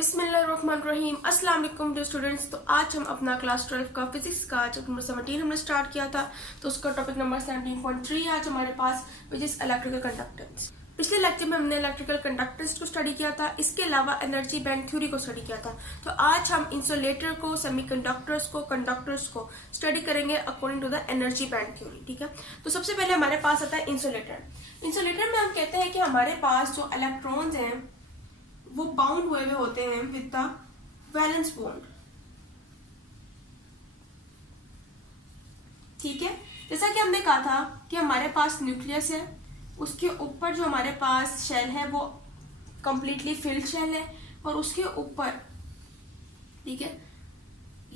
बिस्मिल्लाहिर्रहमानिर्रहीम। अस्सलाम वालेकुम डियर स्टूडेंट्स। तो आज हम अपना क्लास 12 का फिजिक्स का चैप्टर नंबर 17 हमने स्टार्ट किया था। तो उसका टॉपिक नंबर 17.3 आज हमारे पास विच इज इलेक्ट्रिकल कंडक्टेंस। पिछले लेक्चर में हमने इलेक्ट्रिकल कंडक्टेंस को स्टडी किया था, इसके अलावा एनर्जी बैंड थ्योरी को स्टडी किया था। तो आज हम इंसुलेटर को, सेमीकंडक्टर्स को, कंडक्टर्स को स्टडी करेंगे according to the energy band theory. ठीक है, तो सबसे पहले हमारे पास आता है इंसुलेटर। इंसुलेटर में हम कहते हैं कि हमारे पास जो इलेक्ट्रॉन्स हैं वो बाउंड हुए होते हैं विद द वैलेंस बॉन्ड। ठीक है, जैसा कि हमने कहा था कि हमारे पास न्यूक्लियस है, उसके ऊपर जो हमारे पास शेल है वो कंप्लीटली फिल्ड शेल है, और उसके ऊपर, ठीक है,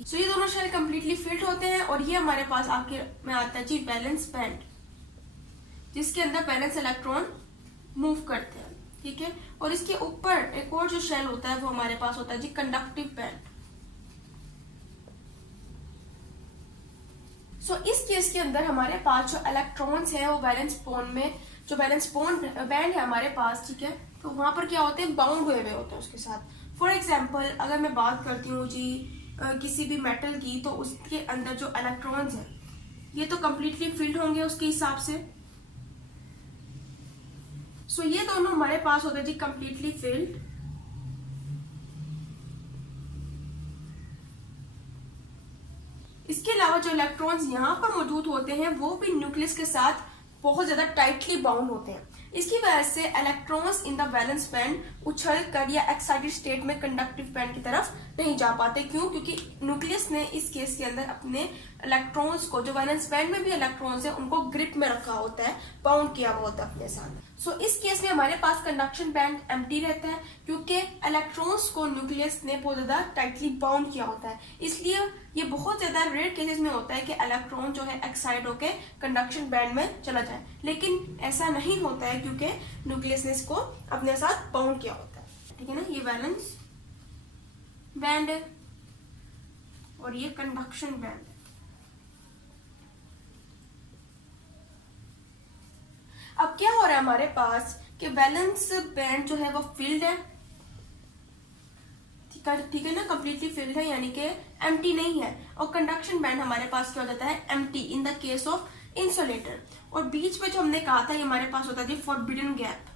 तो ये दोनों शेल कंप्लीटली फिल्ड होते हैं। और ये हमारे पास आखिर में आता है जी वैलेंस बैंड, जिसके अंदर वैलेंस इलेक्ट्रॉन मूव करते हैं। ठीक है, और इसके ऊपर एक और जो शेल होता है वो हमारे पास होता है जी कंडक्टिव बैंड। सो इस केस के अंदर हमारे पास जो इलेक्ट्रॉन्स हैं वो वैलेंस बॉन्ड में, जो वैलेंस बॉन्ड बैंड है हमारे पास, ठीक है, तो वहां पर क्या होते हैं, बाउंड हुए होते हैं उसके साथ। फॉर एग्जाम्पल अगर मैं बात करती हूँ जी किसी भी मेटल की, तो उसके अंदर जो इलेक्ट्रॉन्स हैं ये तो कंप्लीटली फिल्ड होंगे उसके हिसाब से। सो ये दोनों हमारे पास होते हैं जी कंप्लीटली फिल्ड। इसके अलावा जो इलेक्ट्रॉन्स यहाँ पर मौजूद होते हैं वो भी न्यूक्लियस के साथ बहुत ज्यादा टाइटली बाउंड होते हैं। इसकी वजह से electrons in the valence band उछल कर या एक्साइटेड स्टेट में कंडक्टिव बैंड की तरफ नहीं जा पाते। क्यों? क्योंकि न्यूक्लियस ने इस केस के अंदर अपने इलेक्ट्रॉन्स को, जो वैलेंस बैंड में भी इलेक्ट्रॉन्स है, उनको ग्रिप में रखा होता है, बाउंड किया हुआ होता है अपने साथ। सो इस केस में हमारे पास कंडक्शन बैंड एम्प्टी रहता है, क्योंकि इलेक्ट्रॉन्स को न्यूक्लियस ने बहुत ज्यादा टाइटली बाउंड किया होता है। इसलिए ये बहुत ज्यादा रेयर केसेस में होता है कि इलेक्ट्रॉन जो है एक्साइट होकर कंडक्शन बैंड में चला जाए, लेकिन ऐसा नहीं होता है क्योंकि न्यूक्लियस ने इसको अपने साथ बाउंड किया होता है। ठीक है ना, ये वैलेंस बैंड है और ये कंडक्शन बैंड है। अब क्या हो रहा है हमारे पास कि वैलेंस बैंड जो है वो फिल्ड है, ठीक है ना, कंप्लीटली फिल्ड है, यानी कि एम्प्टी नहीं है। और कंडक्शन बैंड हमारे पास क्या हो जाता है, empty in the case of insulator. और बीच में जो हमने कहा था ये हमारे पास होता है फॉरबिडन गैप।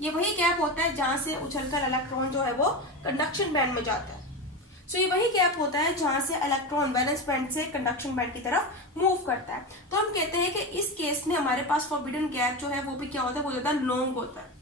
ये वही गैप होता है जहां से उछलकर इलेक्ट्रॉन जो है वो कंडक्शन बैंड में जाता है। सो ये वही गैप होता है जहां से इलेक्ट्रॉन वैलेंस बैंड से कंडक्शन बैंड की तरफ मूव करता है। तो हम कहते हैं कि इस केस में हमारे पास फॉरबिडन गैप जो है वो भी क्या होता है, वो ज्यादा लॉन्ग होता है।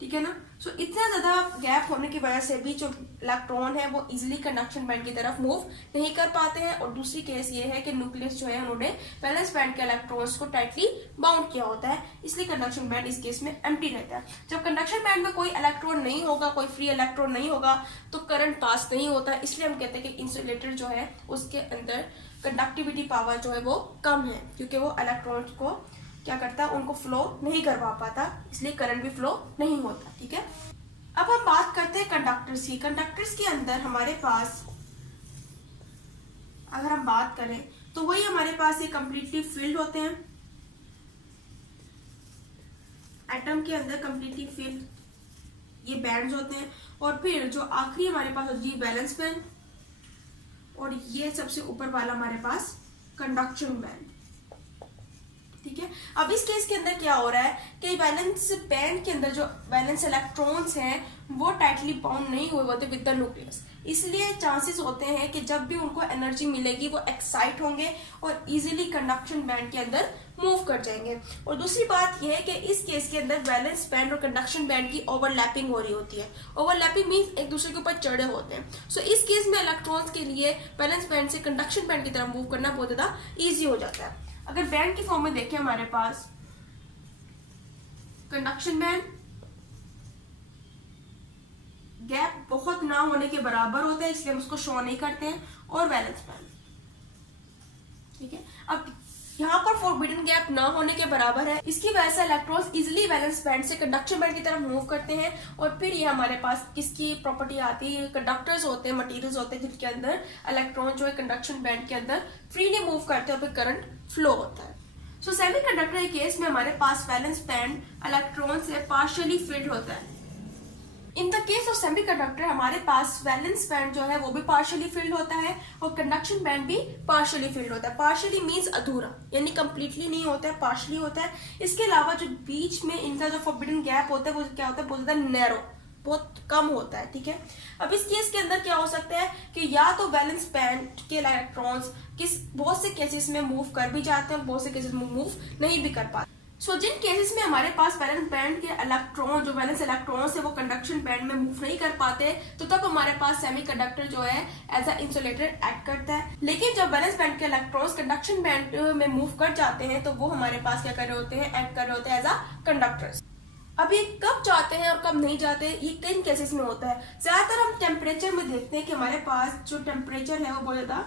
ठीक है ना, सो इतना ज्यादा गैप होने की वजह से भी जो इलेक्ट्रॉन है वो इजिली कंडक्शन बैंड की तरफ मूव नहीं कर पाते हैं। और दूसरी केस ये है कि न्यूक्लियस जो है उन्होंने वैलेंस बैंड के इलेक्ट्रॉन्स को टाइटली बाउंड किया होता है, इसलिए कंडक्शन बैंड इस केस में एम्प्टी रहता है। जब कंडक्शन बैंड में कोई इलेक्ट्रॉन नहीं होगा, कोई फ्री इलेक्ट्रॉन नहीं होगा, तो करंट पास नहीं होता। इसलिए हम कहते हैं कि इंसुलेटर जो है उसके अंदर कंडक्टिविटी पावर जो है वो कम है, क्योंकि वो इलेक्ट्रॉन्स को क्या करता है, उनको फ्लो नहीं करवा पाता, इसलिए करंट भी फ्लो नहीं होता। ठीक है, अब हम बात करते हैं कंडक्टर्स की। कंडक्टर्स के अंदर हमारे पास अगर हम बात करें तो वही हमारे पास ये कंप्लीटली फिल्ड होते हैं, एटम के अंदर कंप्लीटली फिल्ड ये बैंड्स होते हैं। और फिर जो आखिरी हमारे पास होती है वैलेंस बैंड, और ये सबसे ऊपर वाला हमारे पास कंडक्शन बैंड। ठीक है, अब इस केस के अंदर क्या हो रहा है कि वैलेंस बैंड के अंदर जो वैलेंस इलेक्ट्रॉन्स हैं वो टाइटली बाउंड नहीं हुए होते विद द न्यूक्लियस, इसलिए चांसेस होते हैं कि जब भी उनको एनर्जी मिलेगी वो एक्साइट होंगे और इजीली कंडक्शन बैंड के अंदर मूव कर जाएंगे। और दूसरी बात यह है कि इस केस के अंदर वैलेंस बैंड और कंडक्शन बैंड की ओवरलैपिंग हो रही होती है। ओवरलैपिंग मीन्स एक दूसरे के ऊपर चढ़े होते हैं। सो इस केस में इलेक्ट्रॉन्स के लिए वैलेंस बैंड से कंडक्शन बैंड की तरफ मूव करना बहुत ज्यादा ईजी हो जाता है। अगर बैंड की फॉर्म में देखें हमारे पास कंडक्शन बैंड गैप बहुत ना होने के बराबर होता है, इसलिए हम उसको शो नहीं करते हैं, और वैलेंस बैंड। ठीक है, अब यहाँ पर फॉरबिडन गैप ना होने के बराबर है, इसकी वजह से इलेक्ट्रॉन्स इजिली वैलेंस बैंड से कंडक्शन बैंड की तरफ मूव करते हैं। और फिर ये हमारे पास किसकी प्रॉपर्टी आती है, कंडक्टर्स होते हैं, मटेरियल्स होते हैं जिनके अंदर इलेक्ट्रॉन जो है कंडक्शन बैंड के अंदर फ्रीली मूव करते हैं और फिर करंट फ्लो होता है। सो सेमीकंडक्टर के केस में हमारे पास वैलेंस बैंड इलेक्ट्रॉन से पार्शियली फिल्ड होता है। सेमीकंडक्टर हमारे पास वैलेंस बैंड जो है वो भी पार्शियली फिल्ड होता है और कंडक्शन बैंड भी पार्शियली फिल्ड होता है। पार्शियली मींस अधूरा, यानी कंप्लीटली नहीं होता है, पार्शियली होता है। इसके अलावा जो बीच में इनका जो फॉरबिडन गैप होता है वो क्या होता है, बहुत ज्यादा नैरो, बहुत कम होता है। ठीक है, अब इस केस के अंदर क्या हो सकता है कि या तो वैलेंस बैंड के इलेक्ट्रॉन्स बहुत से केसेस में मूव कर भी जाते हैं और बहुत से केसेस में मूव नहीं भी कर पाते। जिन केसेस में हमारे पास वैलेंस बैंड के इलेक्ट्रॉन, जो वैलेंस इलेक्ट्रॉन्स है वो कंडक्शन बैंड में मूव नहीं कर पाते, तो तब हमारे पास सेमीकंडक्टर जो है एज अ इंसुलेटर एक्ट करता है। लेकिन जब वैलेंस बैंड के इलेक्ट्रॉन्स कंडक्शन बैंड में मूव कर जाते हैं तो वो हमारे पास क्या कर रहे होते हैं, एक्ट कर रहे होते हैं एज अ कंडक्टर्स। अब ये कब जाते हैं और कब नहीं जाते, ये कई केसेस में होता है। ज्यादातर हम टेम्परेचर में देखते हैं कि हमारे पास जो टेम्परेचर है वो बहुत ज्यादा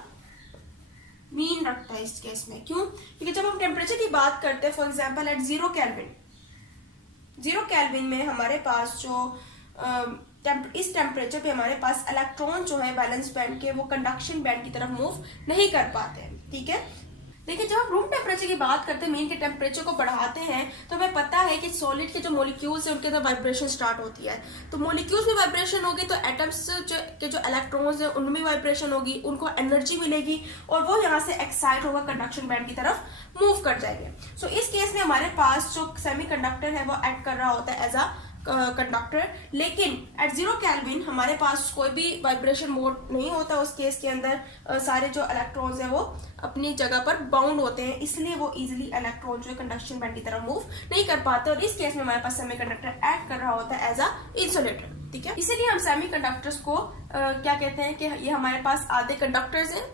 मीन रखता है इस केस में। क्यों? क्योंकि जब हम टेम्परेचर की बात करते हैं, फॉर एग्जांपल एट 0 केल्विन में हमारे पास जो इस टेम्परेचर पे हमारे पास इलेक्ट्रॉन जो है वैलेंस बैंड के वो कंडक्शन बैंड की तरफ मूव नहीं कर पाते हैं। ठीक है, देखिए जब हम रूम टेम्परेचर की बात करते हैं, मीन के टेम्परेचर को बढ़ाते हैं तो हमें पता है कि सॉलिड के जो मॉलिक्यूल्स हैं उनके अंदर वाइब्रेशन स्टार्ट होती है। तो मॉलिक्यूल्स में वाइब्रेशन होगी तो एटम्स के जो इलेक्ट्रॉन्स हैं उनमें वाइब्रेशन होगी, उनको एनर्जी मिलेगी और वो यहाँ से एक्साइट होगा कंडक्शन बैंड की तरफ मूव कर जाएंगे। सो इस केस में हमारे पास जो सेमीकंडक्टर है वो एक्ट कर रहा होता है एज अ कंडक्टर। लेकिन एट 0 केल्विन हमारे पास कोई भी वाइब्रेशन मोड नहीं होता। उस केस के अंदर सारे जो इलेक्ट्रॉन्स हैं वो अपनी जगह पर बाउंड होते हैं, इसलिए वो इजीली इलेक्ट्रॉन जो है कंडक्शन बैंड की तरफ मूव नहीं कर पाते और इस केस में हमारे पास सेमीकंडक्टर एक्ट कर रहा होता है एज अ इंसुलेटर। ठीक है, इसीलिए हम सेमीकंडक्टर्स को क्या कहते हैं कि ये हमारे पास आधे कंडक्टर्स हैं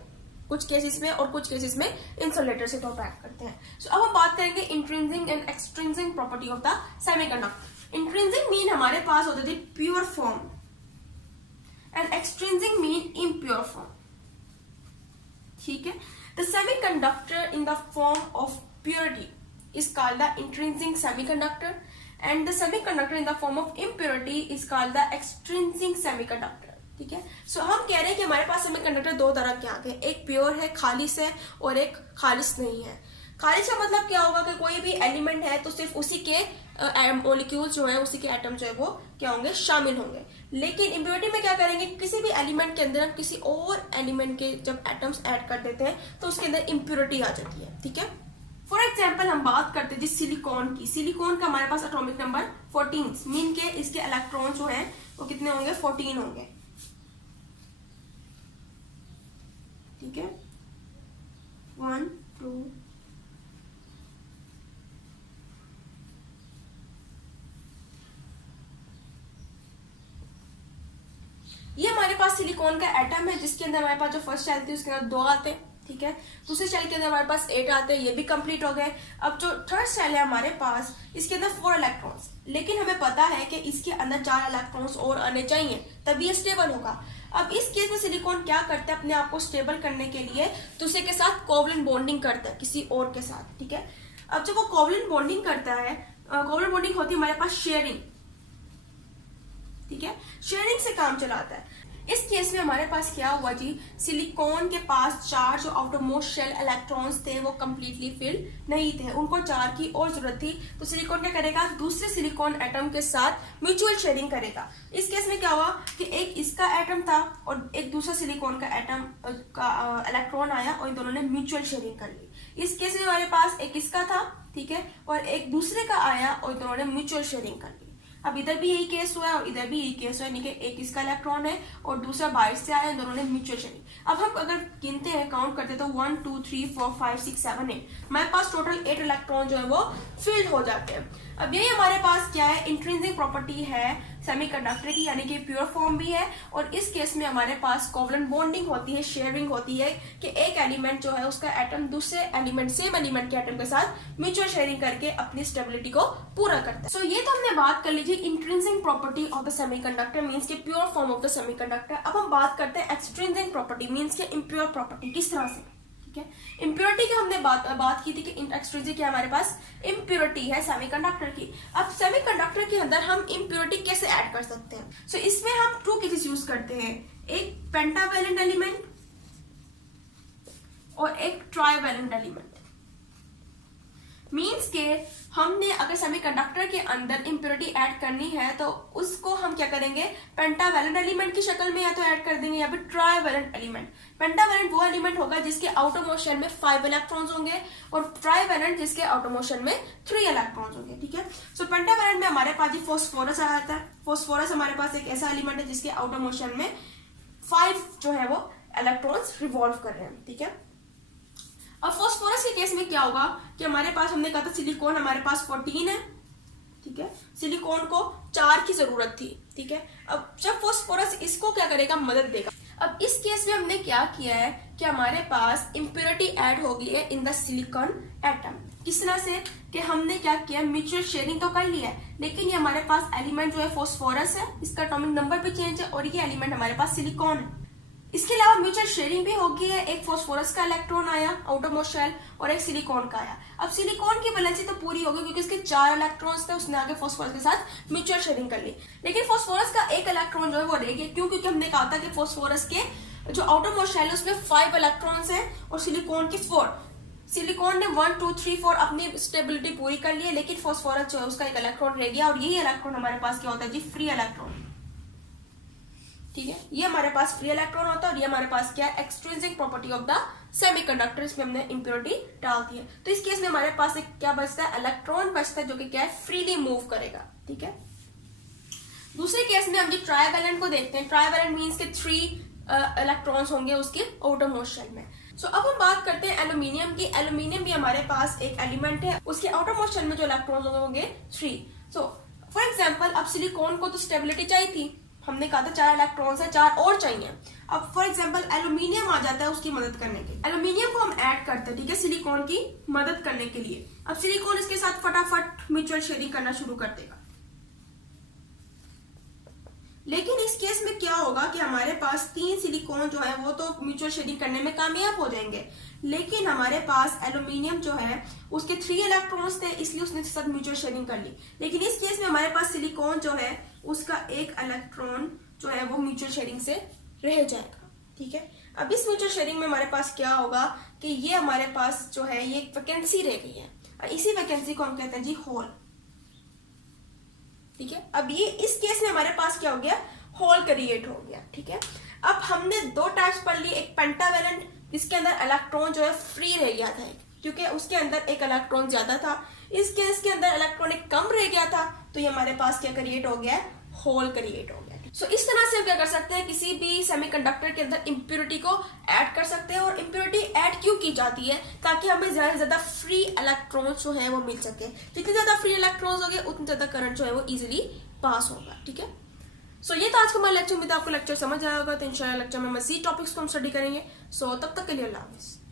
कुछ केसेस में और कुछ केसेस में इंसुलेटर से तो एक्ट करते हैं। सो अब हम बात करेंगे intrinsic and extrinsic property of the semiconductor. Intrinsic mean हमारे पास होते थे pure form and extrinsic mean impure form. ठीक है, the semiconductor in the form of purity is called the intrinsic semiconductor and the semiconductor in the form of impurity is called the extrinsic semiconductor. ठीक है, सो हम कह रहे हैं कि हमारे पास सेमीकंडक्टर दो तरह के आते हैं, एक प्योर है खालिस है और एक खालिस नहीं है। खालिस का मतलब क्या होगा कि कोई भी एलिमेंट है तो सिर्फ उसी के मॉलिक्यूल जो है, उसी के एटम जो है वो क्या होंगे, शामिल होंगे। लेकिन इम्प्योरिटी में क्या करेंगे, किसी भी एलिमेंट के अंदर हम किसी और एलिमेंट के जब एटम्स ऐड कर देते हैं तो उसके अंदर इम्प्योरिटी आ जाती है। ठीक है, फॉर एग्जाम्पल हम बात करते हैं जी सिलिकॉन की। सिलिकॉन का हमारे पास एटॉमिक नंबर 14 मीन के इसके इलेक्ट्रॉन जो है वो कितने होंगे, 14 होंगे। ठीक है, 1 2 ये हमारे पास सिलिकॉन का एटम है जिसके अंदर हमारे पास जो फर्स्ट शेल थी उसके अंदर 2 आते हैं। ठीक है, दूसरे शेल के अंदर हमारे पास 8 आते हैं, ये भी कंप्लीट हो गए। अब जो थर्ड शेल है हमारे पास, इसके अंदर 4 इलेक्ट्रॉन्स, लेकिन हमें पता है कि इसके अंदर 4 इलेक्ट्रॉन्स और आने चाहिए तभी ये स्टेबल होगा। अब इस केस में सिलिकॉन क्या करता है, अपने आप को स्टेबल करने के लिए दूसरे के साथ कोवलेंट बॉन्डिंग करता है किसी और के साथ। ठीक है, अब जब वो कोवलेंट बॉन्डिंग करता है, कोवलेंट बॉन्डिंग होती है हमारे पास शेयरिंग। ठीक है, शेयरिंग से काम चलाता है। इस केस में हमारे पास क्या हुआ जी, सिलिकॉन के पास 4 जो आउटर मोस्ट शेल इलेक्ट्रॉन्स थे वो कंप्लीटली फिल नहीं थे, उनको 4 की और जरूरत थी। तो सिलिकॉन क्या करेगा, दूसरे सिलिकॉन एटम के साथ म्यूचुअल शेयरिंग करेगा। इस केस में क्या हुआ कि एक इसका एटम था और एक दूसरा सिलिकॉन का एटम का इलेक्ट्रॉन आया और इन दोनों ने म्यूचुअल शेयरिंग कर ली। इस केस में हमारे पास एक इसका था, ठीक है, और एक दूसरे का आया और इन दोनों ने म्यूचुअल शेयरिंग कर ली। अब इधर भी यही केस हुआ है और इधर भी यही केस हुआ है, यानी कि एक इसका इलेक्ट्रॉन है और दूसरा बाहर से आया, दोनों ने म्यूचुअल शेयरिंग। अब हम अगर गिनते हैं, काउंट करते हैं तो 1 2 3 4 5 6 7 8 हमारे पास टोटल 8 इलेक्ट्रॉन जो है वो फिल्ड हो जाते हैं। अब यही हमारे पास क्या है, इंट्रिंसिक प्रॉपर्टी है सेमीकंडक्टर की, यानी कि प्योर फॉर्म भी है। और इस केस में हमारे पास कोवलेंट बॉन्डिंग होती है, शेयरिंग होती है कि एक एलिमेंट जो है उसका एटम दूसरे एलिमेंट, सेम एलिमेंट के एटम के साथ म्यूचुअल शेयरिंग करके अपनी स्टेबिलिटी को पूरा करता है। सो ये तो हमने बात कर लीजिए intrinsic property of the semiconductor, means के pure form of the semiconductor. अब हम बात करते हैं एक्सट्रिंसिक प्रॉपर्टी, मींस के इम्प्योर प्रॉपर्टी, किस तरह से। इम्प्योरिटी की हमने बात की थी कि एक्सट्रिंसिक क्या हमारे पास इम्प्योरिटी है सेमीकंडक्टर की। अब सेमीकंडक्टर के अंदर हम इम्प्योरिटी कैसे ऐड कर सकते हैं, सो इसमें हम 2 केसेस यूज करते हैं, एक पेंटावैलेंट एलिमेंट और एक ट्राइवैलेंट एलिमेंट। मीन्स के हमने अगर सेमीकंडक्टर के अंदर इम्प्योरिटी ऐड करनी है तो उसको हम क्या करेंगे, पेंटावैलेंट एलिमेंट की शक्ल में या तो ऐड कर देंगे या फिर ट्राइवैलेंट एलिमेंट। पेंटावैलेंट वो एलिमेंट होगा जिसके आउटर मोशन में 5 इलेक्ट्रॉन्स होंगे और ट्राइवैलेंट जिसके आउटर मोशन में 3 इलेक्ट्रॉन्स होंगे। ठीक है, सो पेंटावैलेंट में हमारे पास फास्फोरस आता है। फास्फोरस हमारे पास एक ऐसा एलिमेंट है जिसके आउटर मोशन में 5 जो है वो इलेक्ट्रॉन्स रिवॉल्व कर रहे हैं। ठीक है, अब फास्फोरस के केस में क्या होगा कि हमारे पास, हमने कहा था सिलिकॉन हमारे पास 14 है। ठीक है, सिलिकॉन को 4 की जरूरत थी। ठीक है, अब जब फास्फोरस इसको क्या करेगा, मदद देगा। अब इस केस में हमने क्या किया है कि हमारे पास इम्प्योरिटी ऐड हो गई है इन द सिलिकॉन एटम। किस तरह से कि हमने क्या किया, म्यूचुअल शेयरिंग तो कर लिया है, लेकिन ये हमारे पास एलिमेंट जो है फास्फोरस है, इसका एटॉमिक नंबर भी चेंज है और ये एलिमेंट हमारे पास सिलिकॉन है। इसके अलावा म्यूचुअल शेयरिंग भी होगी है, एक फास्फोरस का इलेक्ट्रॉन आया आउटरमोस्ट शेल और एक सिलिकॉन का आया। अब सिलिकॉन की वैलेंसी तो पूरी होगी क्योंकि इसके 4 इलेक्ट्रॉन्स थे, उसने आगे फास्फोरस के साथ म्यूचुअल शेयरिंग कर ली, लेकिन फास्फोरस का एक इलेक्ट्रॉन जो है वो रह गया। क्यों? क्योंकि हमने कहा था कि फास्फोरस के जो आउटरमोस्ट शेल है उसमें 5 इलेक्ट्रॉन्स है और सिलिकॉन के 4। सिलिकॉन ने 1 2 3 4 अपनी स्टेबिलिटी पूरी कर ली है, लेकिन फास्फोरस जो है उसका एक इलेक्ट्रॉन रह गया और यही इलेक्ट्रॉन हमारे पास क्या होता है जी, फ्री इलेक्ट्रॉन। ठीक है, ये हमारे पास फ्री इलेक्ट्रॉन होता है और ये हमारे पास क्या है, extrinsic property of the semiconductor. इसमें हमने इंप्योरिटी डाल दी है, तो इस केस में हमारे पास एक क्या बचता है, इलेक्ट्रॉन बचता है जो कि क्या है, फ्रीली मूव करेगा। ठीक है, दूसरे केस में हम जो ट्राइवैलेंट को देखते हैं, ट्राइवैलेंट मीन्स के 3 इलेक्ट्रॉन्स होंगे उसके आउटरमोस्ट शेल में। सो अब हम बात करते हैं एल्यूमिनियम की। एल्यूमिनियम भी हमारे पास एक एलिमेंट है, उसके आउटरमोस्ट शेल में जो इलेक्ट्रॉन्स होंगे 3। सो फॉर एग्जाम्पल, अब सिलिकॉन को तो स्टेबिलिटी चाहिए थी, हमने कहा था 4 इलेक्ट्रॉन्स है, 4 और चाहिए। अब फॉर एग्जांपल एल्यूमिनियम आ जाता है उसकी मदद करने के, एल्यूमिनियम को हम ऐड करते हैं। ठीक है, सिलिकॉन की मदद करने के लिए। अब सिलिकॉन इसके साथ फटाफट म्यूचुअल शेयरिंग करना शुरू कर देगा, लेकिन इस केस में क्या होगा कि हमारे पास 3 सिलिकॉन जो है वो तो म्यूचुअल शेयरिंग करने में कामयाब हो जाएंगे, लेकिन हमारे पास एल्यूमिनियम जो है उसके 3 इलेक्ट्रॉन्स थे, इसलिए उसने साथ म्यूचुअल शेयरिंग कर ली। लेकिन इस केस में हमारे पास सिलिकॉन जो है उसका एक इलेक्ट्रॉन जो है वो म्यूचुअल शेयरिंग से रह जाएगा। ठीक है, अब इस म्यूचुअल शेयरिंग में हमारे पास क्या होगा कि ये हमारे पास जो है ये वैकेंसी रह गई है और इसी वैकेंसी को हम कहते हैं जी होल। ठीक है, अब ये इस केस में हमारे पास क्या हो गया, होल क्रिएट हो गया। ठीक है, अब हमने 2 टाइप्स पढ़ ली, एक पेंटावैलेंट जिसके अंदर इलेक्ट्रॉन जो है फ्री रह गया था क्योंकि उसके अंदर एक इलेक्ट्रॉन ज्यादा था, इस केस के अंदर इलेक्ट्रॉन एक कम रह गया था, तो ये हमारे पास क्या क्रिएट हो गया, होल क्रिएट हो गया। सो इस तरह से हम क्या कर सकते हैं, किसी भी सेमीकंडक्टर के अंदर इम्प्योरिटी को ऐड कर सकते हैं। और इम्प्योरिटी ऐड क्यों की जाती है, ताकि हमें ज्यादा से ज्यादा फ्री इलेक्ट्रॉन्स जो है वो मिल सके। जितने ज्यादा फ्री इलेक्ट्रॉन्स होंगे उतने ज्यादा करंट जो है वो इजिली पास होगा। ठीक है, सो ये तो आज का हमारा लेक्चर। उम्मीद है आपको लेक्चर समझ आया होगा, तो इंशाल्लाह लेक्चर में मजीद टॉपिक्स को हम स्टडी करेंगे। सो तब तक के लिए अल्लाह हाफिज़।